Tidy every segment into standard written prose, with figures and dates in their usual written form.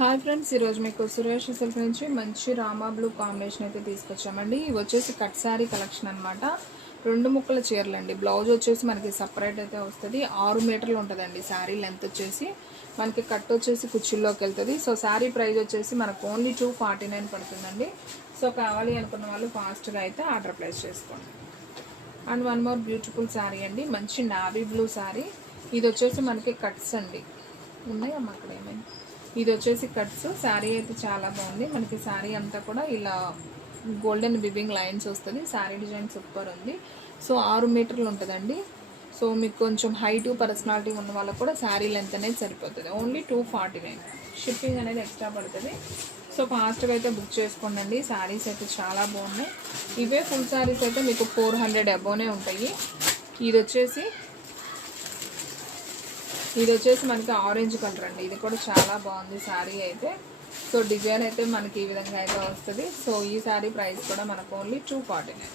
Hi friends, ఈరోజు మీకు Suresh silk నుంచి మంచి రామా బ్లూ కాంబినేషన్ అయితే తీసుకొచ్చామండి. ఇవి వచ్చేసి కట్ శారీ కలెక్షన్ అనమాట. 2 ముక్కల చీరలండి. బ్లౌజ్ వచ్చేసి మనకి సపరేట్ అయితే వస్తుంది. 6 మీటర్లు ఉంటుందండి శారీ లెంత్ వచ్చేసి. మనకి కట్ వచ్చేసి కుర్చీల్లోకి వెళ్తుంది. సో శారీ ప్రైస్ వచ్చేసి మనకు ఓన్లీ 249 పడుతుందండి. సో కావాలి అనుకున్న వాళ్ళు ఫాస్ట్గా అయితే ఆర్డర్ ప్లేస్ చేసుకోండి. And one more beautiful sari అండి, మంచి నావీ బ్లూ శారీ. ఇది వచ్చేసి మనకి కట్స్ అండి. ఉన్నాయమ్మా అక్కడ ఏమైనా. ఇది వచ్చేసి కట్స్. శారీ అయితే చాలా బాగుంది. మనకి శారీ అంతా కూడా ఇలా గోల్డెన్ వివింగ్ లైన్స్ వస్తుంది. శారీ డిజైన్ సూపర్ ఉంది. సో 6 మీటర్లు ఉంటుందండి. సో మీకు కొంచెం హైట్ పర్సనాలిటీ ఉన్న వాళ్ళకు కూడా శారీ లెంత్ అనేది సరిపోతుంది. ఓన్లీ 249. షిప్పింగ్ అనేది ఎక్స్ట్రా పడుతుంది. సో ఫాస్ట్గా అయితే బుక్ చేసుకోండి. శారీస్ అయితే చాలా బాగున్నాయి. ఇవే ఫుల్ శారీస్ అయితే మీకు 400 అబోనే ఉంటాయి. ఇది వచ్చేసి మనకి ఆరెంజ్ కలర్ అండి. ఇది కూడా చాలా బాగుంది శారీ అయితే. సో డిజైన్ అయితే మనకి ఈ విధంగా అయితే వస్తుంది. సో ఈ శారీ ప్రైస్ కూడా మనకు ఓన్లీ 249.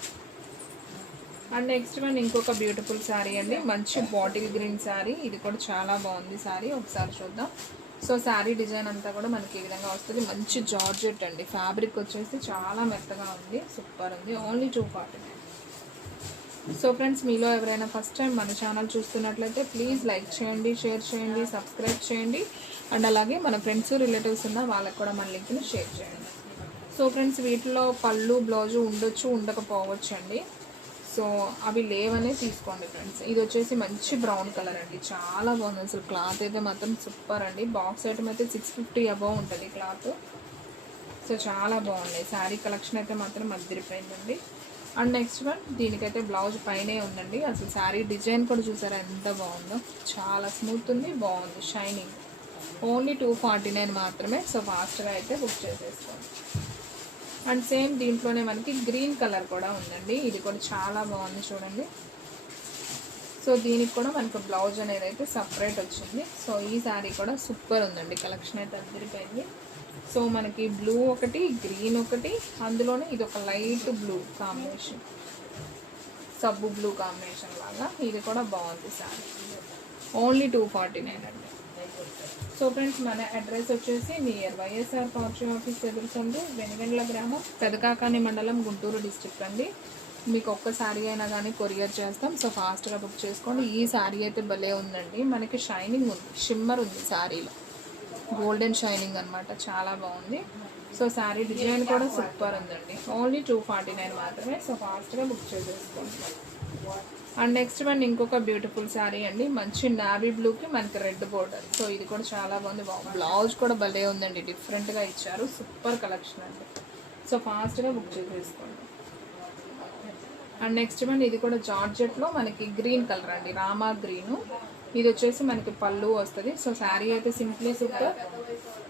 అండ్ నెక్స్ట్ వన్ ఇంకొక బ్యూటిఫుల్ శారీ అండి, మంచి బాటిల్ గ్రీన్ శారీ. ఇది కూడా చాలా బాగుంది శారీ. ఒకసారి చూద్దాం. సో శారీ డిజైన్ అంతా కూడా మనకి ఈ విధంగా వస్తుంది. మంచి జార్జెట్ అండి. ఫ్యాబ్రిక్ వచ్చేసి చాలా మెత్తగా ఉంది, సూపర్ ఉంది. ఓన్లీ 249. సో ఫ్రెండ్స్, మీలో ఎవరైనా ఫస్ట్ టైం మన ఛానల్ చూస్తున్నట్లయితే ప్లీజ్ లైక్ చేయండి, షేర్ చేయండి, సబ్స్క్రైబ్ చేయండి. అండ్ అలాగే మన ఫ్రెండ్స్ రిలేటివ్స్ ఉన్న వాళ్ళకి కూడా మన లింక్ని షేర్ చేయండి. సో ఫ్రెండ్స్, వీటిలో పళ్ళు బ్లౌజు ఉండొచ్చు, ఉండకపోవచ్చు అండి. సో అవి లేవనే తీసుకోండి ఫ్రెండ్స్. ఇది వచ్చేసి మంచి బ్రౌన్ కలర్ అండి, చాలా బాగుంది. అసలు క్లాత్ అయితే మాత్రం సూపర్ అండి. బాక్స్ ఐటమ్ అయితే 650 అబౌవ్ ఉంటుంది క్లాత్. సో చాలా బాగుంది. శారీ కలెక్షన్ అయితే మాత్రం అదిరిపోయిందండి. అండ్ నెక్స్ట్ వన్, దీనికైతే బ్లౌజ్ పైనే ఉందండి. అసలు శారీ డిజైన్ కూడా చూసారా ఎంత బాగుందో. చాలా స్మూత్ ఉంది, బాగుంది, షైనింగ్. ఓన్లీ 249 మాత్రమే. సో ఫాస్ట్గా అయితే బుక్ చేసేసుకోండి. అండ్ సేమ్ దీంట్లోనే మనకి గ్రీన్ కలర్ కూడా ఉందండి. ఇది కూడా చాలా బాగుంది చూడండి. సో దీనికి కూడా మనకు బ్లౌజ్ అనేది అయితే సపరేట్ వచ్చింది. సో ఈ శారీ కూడా సూపర్ ఉందండి. కలెక్షన్ అయితే అదిరిపోయింది. సో మనకి బ్లూ ఒకటి, గ్రీన్ ఒకటి, అందులోనే ఇది ఒక లైట్ బ్లూ కాంబినేషన్, సబ్బు బ్లూ కాంబినేషన్ లాగా. ఇది కూడా బాగుంది శారీ. ఓన్లీ 249 అండి. సో ఫ్రెండ్స్, మన అడ్రస్ వచ్చేసి నియర్ వైఎస్ఆర్ ఫార్చ్యూన్ ఆఫీస్ ఎదురుసందు, వెనుగండ్ల గ్రామం, పెదకాకాని మండలం, గుంటూరు డిస్ట్రిక్ట్ అండి. మీకు ఒక్క శారీ అయినా కానీ కొరియర్ చేస్తాం. సో ఫాస్ట్గా బుక్ చేసుకోండి. ఈ శారీ అయితే భలే ఉందండి. మనకి షైనింగ్ ఉంది, షిమ్మర్ ఉంది శారీలో, గోల్డెన్ షైనింగ్ అనమాట. చాలా బాగుంది. సో శారీ డిజైన్ కూడా సూపర్ ఉందండి. ఓన్లీ 249 మాత్రమే. సో ఫాస్ట్గా బుక్ చేసేసుకోండి. అండ్ నెక్స్ట్ వన్ ఇంకొక బ్యూటిఫుల్ శారీ అండి, మంచి నావీ బ్లూకి మనకి రెడ్ బోర్డర్. సో ఇది కూడా చాలా బాగుంది. బ్లౌజ్ కూడా భలే ఉందండి, డిఫరెంట్గా ఇచ్చారు. సూపర్ కలెక్షన్ అండి. సో ఫాస్ట్గా బుక్ చేసేసుకోండి. అండ్ నెక్స్ట్ వన్, ఇది కూడా జార్జెట్లో మనకి గ్రీన్ కలర్ అండి, రామా గ్రీను. ఇది వచ్చేసి మనకి పళ్ళు వస్తుంది. సో శారీ అయితే సింప్లీ సూపర్.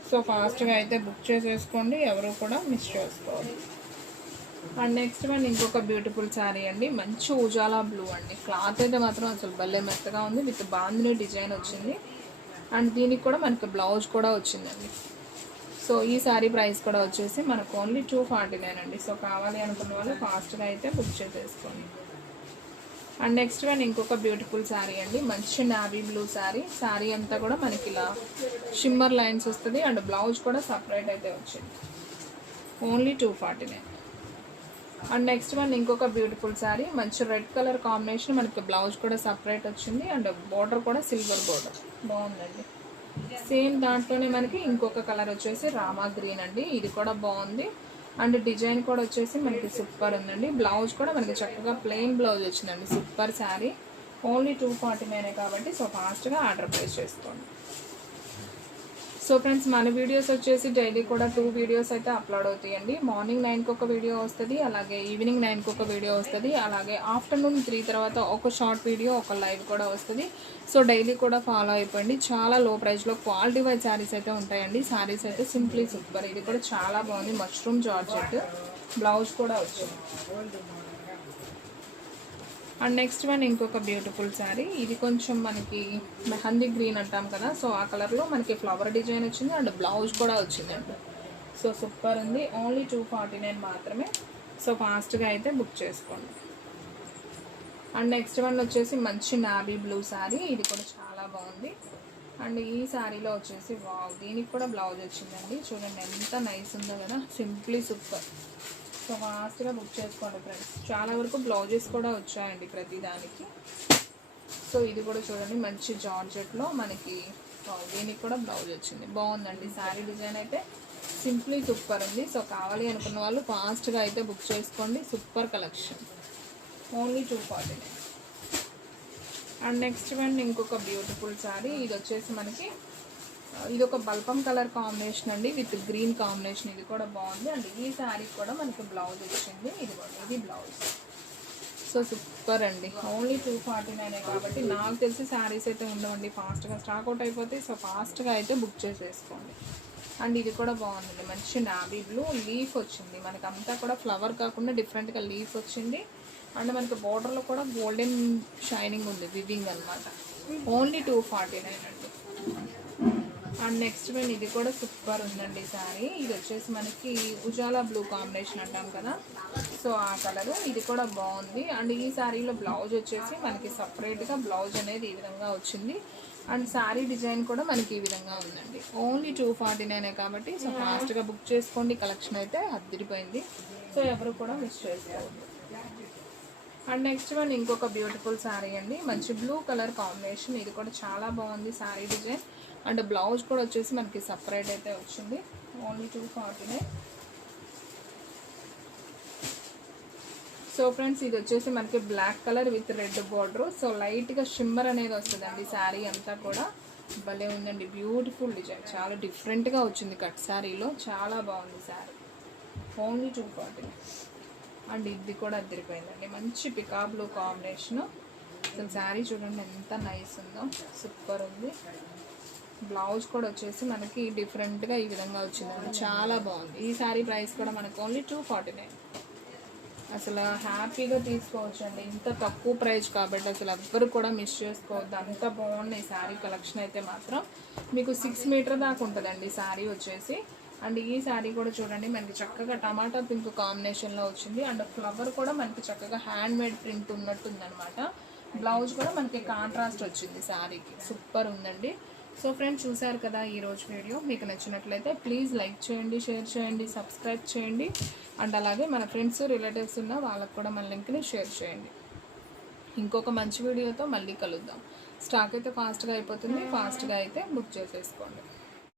సో ఫాస్ట్గా అయితే బుక్ చేసేసుకోండి, ఎవరు కూడా మిస్ చేసుకోవాలి. అండ్ నెక్స్ట్ వన్ ఇంకొక బ్యూటిఫుల్ శారీ అండి, మంచి ఉజాలా బ్లూ అండి. క్లాత్ అయితే మాత్రం అసలు భలే మెత్తగా ఉంది. విత్ బాందిని డిజైన్ వచ్చింది. అండ్ దీనికి కూడా మనకి బ్లౌజ్ కూడా వచ్చిందండి. సో ఈ శారీ ప్రైస్ కూడా వచ్చేసి మనకు ఓన్లీ 249 అండి. సో కావాలి అనుకున్న వాళ్ళు ఫాస్ట్గా అయితే బుక్ చేసేసుకోండి. అండ్ నెక్స్ట్ వన్ ఇంకొక బ్యూటిఫుల్ శారీ అండి, మంచి నావీ బ్లూ శారీ. శారీ అంతా కూడా మనకి ఇలా షిమ్మర్ లైన్స్ వస్తుంది. అండ్ బ్లౌజ్ కూడా సపరేట్ అయితే వచ్చింది. ఓన్లీ 249. అండ్ నెక్స్ట్ వన్ ఇంకొక బ్యూటిఫుల్ శారీ, మంచి రెడ్ కలర్ కాంబినేషన్. మనకి బ్లౌజ్ కూడా సపరేట్ వచ్చింది. అండ్ బోర్డర్ కూడా సిల్వర్ బోర్డర్, బాగుందండి. సేమ్ దాంట్లోనే మనకి ఇంకొక కలర్ వచ్చేసి రామా గ్రీన్ అండి. ఇది కూడా బాగుంది. అండ్ డిజైన్ కూడా వచ్చేసి మనకి సూపర్ ఉందండి. బ్లౌజ్ కూడా మనకి చక్కగా ప్లెయిన్ బ్లౌజ్ వచ్చిందండి. సూపర్ శారీ. ఓన్లీ 249 కాబట్టి సో ఫాస్ట్గా ఆర్డర్ ప్లేస్ చేసుకోండి. సో ఫ్రెండ్స్, మన వీడియోస్ వచ్చేసి డైలీ కూడా 2 వీడియోస్ అయితే అప్లోడ్ అవుతాయండి. మార్నింగ్ 9కి ఒక వీడియో వస్తుంది, అలాగే ఈవినింగ్ 9కి ఒక వీడియో వస్తుంది, అలాగే ఆఫ్టర్నూన్ 3 తర్వాత ఒక షార్ట్ వీడియో, ఒక లైవ్ కూడా వస్తుంది. సో డైలీ కూడా ఫాలో అయిపోయింది. చాలా లో ప్రైస్లో క్వాలిటీ వైజ్ శారీస్ అయితే ఉంటాయండి. శారీస్ అయితే సింప్లీ సూపర్. ఇది కూడా చాలా బాగుంది, మష్రూమ్ జార్జెట్. బ్లౌజ్ కూడా వచ్చింది. అండ్ నెక్స్ట్ వన్ ఇంకొక బ్యూటిఫుల్ శారీ. ఇది కొంచెం మనకి మెహందీ గ్రీన్ అంటాం కదా, సో ఆ కలర్లో మనకి ఫ్లవర్ డిజైన్ వచ్చింది. అండ్ బ్లౌజ్ కూడా వచ్చిందండి. సో సూపర్ ఉంది. ఓన్లీ 249 మాత్రమే. సో ఫాస్ట్గా అయితే బుక్ చేసుకోండి. అండ్ నెక్స్ట్ వన్ వచ్చేసి మంచి నావీ బ్లూ శారీ. ఇది కూడా చాలా బాగుంది. అండ్ ఈ శారీలో వచ్చేసి వావ్, దీనికి కూడా బ్లౌజ్ వచ్చిందండి. చూడండి ఎంత నైస్ ఉందో కదా, సింప్లీ సూపర్. సో ఫాస్ట్గా బుక్ చేసుకోండి ఫ్రెండ్స్. చాలా వరకు బ్లౌజెస్ కూడా వచ్చాయండి ప్రతి దానికి. సో ఇది కూడా చూడండి మంచి జార్జెట్లో మనకి దీనికి కూడా బ్లౌజ్ వచ్చింది. బాగుందండి శారీ డిజైన్ అయితే సింప్లీ సూపర్ ఉంది. సో కావాలి అనుకున్న వాళ్ళు ఫాస్ట్గా అయితే బుక్ చేసుకోండి. Super collection, only 249. And next one ఇంకొక బ్యూటిఫుల్ శారీ. ఇది వచ్చేసి మనకి ఇది ఒక బల్పం కలర్ కాంబినేషన్ అండి విత్ గ్రీన్ కాంబినేషన్. ఇది కూడా బాగుంది. అండ్ ఈ శారీ కూడా మనకి బ్లౌజ్ వచ్చింది. ఇది బ్లౌజ్. సో సూపర్ అండి, ఓన్లీ 249 కాబట్టి నాకు తెలిసి శారీస్ అయితే ఉండవండి, ఫాస్ట్గా స్టాక్ అవుట్ అయిపోతాయి. సో ఫాస్ట్గా అయితే బుక్ చేసేసుకోండి. అండ్ ఇది కూడా బాగుందండి, మంచి నావీ బ్లూ లీఫ్ వచ్చింది మనకి, అంతా కూడా ఫ్లవర్ కాకుండా డిఫరెంట్గా లీఫ్ వచ్చింది. అండ్ మనకి బోర్డర్లో కూడా గోల్డెన్ షైనింగ్ ఉంది, వివింగ్ అనమాట. ఓన్లీ 249 అండి. అండ్ నెక్స్ట్ వన్ ఇది కూడా సూపర్ ఉందండి శారీ. ఇది వచ్చేసి మనకి ఉజాలా బ్లూ కాంబినేషన్ అంటాం కదా, సో ఆ కలరు. ఇది కూడా బాగుంది. అండ్ ఈ శారీలో బ్లౌజ్ వచ్చేసి మనకి సపరేట్గా బ్లౌజ్ అనేది ఈ విధంగా వచ్చింది. అండ్ శారీ డిజైన్ కూడా మనకి ఈ విధంగా ఉందండి. ఓన్లీ 249 కాబట్టి సో ఫాస్ట్గా బుక్ చేసుకోండి. కలెక్షన్ అయితే అద్దరిపోయింది, సో ఎవరు కూడా మిస్ చేసుకోవద్దు. అండ్ నెక్స్ట్ వన్ ఇంకొక బ్యూటిఫుల్ శారీ అండి, మంచి బ్లూ కలర్ కాంబినేషన్. ఇది కూడా చాలా బాగుంది శారీ డిజైన్. అండ్ బ్లౌజ్ కూడా వచ్చేసి మనకి సపరేట్ అయితే వచ్చింది. ఓన్లీ 249. సో ఫ్రెండ్స్ ఇది వచ్చేసి మనకి black colour with red border. So లైట్గా షిమ్మర్ అనేది వస్తుందండి శారీ అంతా కూడా. భలే ఉందండి, బ్యూటిఫుల్ డిజైన్, చాలా డిఫరెంట్గా వచ్చింది కట్ శారీలో. చాలా బాగుంది శారీ, ఓన్లీ 249. అండ్ ఇది కూడా అద్దరిపోయిందండి, మంచి పికా బ్లూ కాంబినేషను. అసలు శారీ చూడండి ఎంత నైస్ ఉందో, సూపర్ ఉంది. బ్లౌజ్ కూడా వచ్చేసి మనకి డిఫరెంట్గా ఈ విధంగా వచ్చిందండి, చాలా బాగుంది. ఈ శారీ ప్రైస్ కూడా మనకు ఓన్లీ 249. అసలు హ్యాపీగా తీసుకోవచ్చు అండి, ఇంత తక్కువ ప్రైస్ కాబట్టి అసలు ఎవ్వరు కూడా మిస్ చేసుకోవద్దు. అంత బాగున్నాయి శారీ కలెక్షన్ అయితే మాత్రం. మీకు 6 మీటర్ దాకా ఉంటుందండి శారీ వచ్చేసి. అండ్ ఈ శారీ కూడా చూడండి మనకి చక్కగా టమాటా పింక్ కాంబినేషన్లో వచ్చింది. అండ్ ఫ్లవర్ కూడా మనకి చక్కగా హ్యాండ్ మేడ్ ప్రింట్ ఉన్నట్టుందనమాట. బ్లౌజ్ కూడా మనకి కాంట్రాస్ట్ వచ్చింది శారీకి, సూపర్ ఉందండి. సో ఫ్రెండ్స్ చూసారు కదా ఈరోజు వీడియో. మీకు నచ్చినట్లయితే ప్లీజ్ లైక్ చేయండి, షేర్ చేయండి, సబ్స్క్రైబ్ చేయండి. అండ్ అలాగే మన ఫ్రెండ్స్ రిలేటివ్స్ ఉన్న వాళ్ళకు కూడా మన లింక్ని షేర్ చేయండి. ఇంకొక మంచి వీడియోతో మళ్ళీ కలుద్దాం. స్టాక్ అయితే ఫాస్ట్గా అయిపోతుంది, ఫాస్ట్గా అయితే బుక్ చేసేసుకోండి.